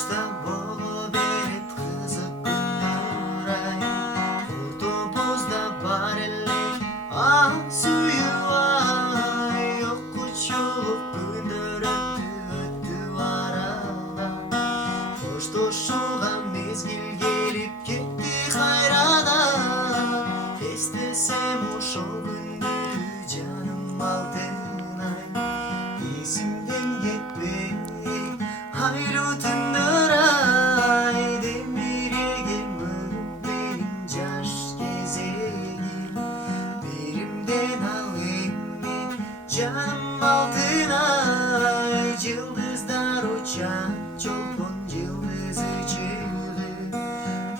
Boşta bolu berip kızık günler ay. Otobüste var elek ah suyu ay. Yok uçulup günler öttü aradan. Hoş toşuğa mezgil gelip gitti hayradan. İstesem uşo gündü canım altın ay. Esimden gitmedi haylu tındır ay. Demire gelmem benim caş gezegin. Birimden al emmi canım altın ay. Yıldızlar uçan çolpon yıldızı çığı.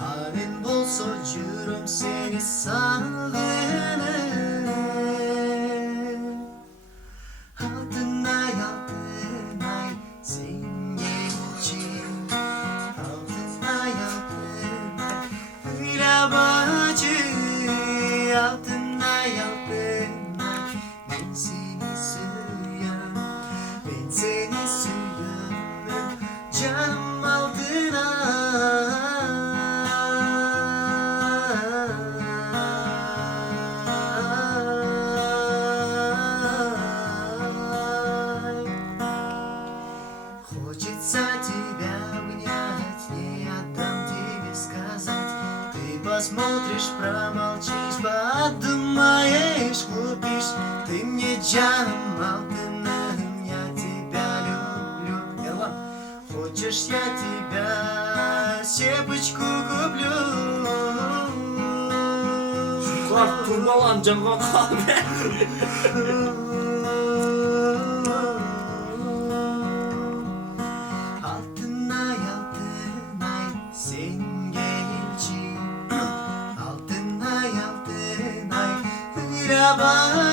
Amin bolsa jürüm seni sağlığını. Altın ay sen gelçin. Altın ay öyle bacı. Altın ay ben seni sürüyorum. Ben seni sürüyorum canım altın ay. Хочется тебя обнять, не отдам тебе сказать. Ты посмотришь, промолчишь, подумаешь, глупишь. Ты мне жаном алтыным, я тебя люблю. Ерлан, хочешь, я тебя щепочку куплю. Bak turbalanacağım bakalım. Altın ay sen gelçin. Altın ay öyle bak.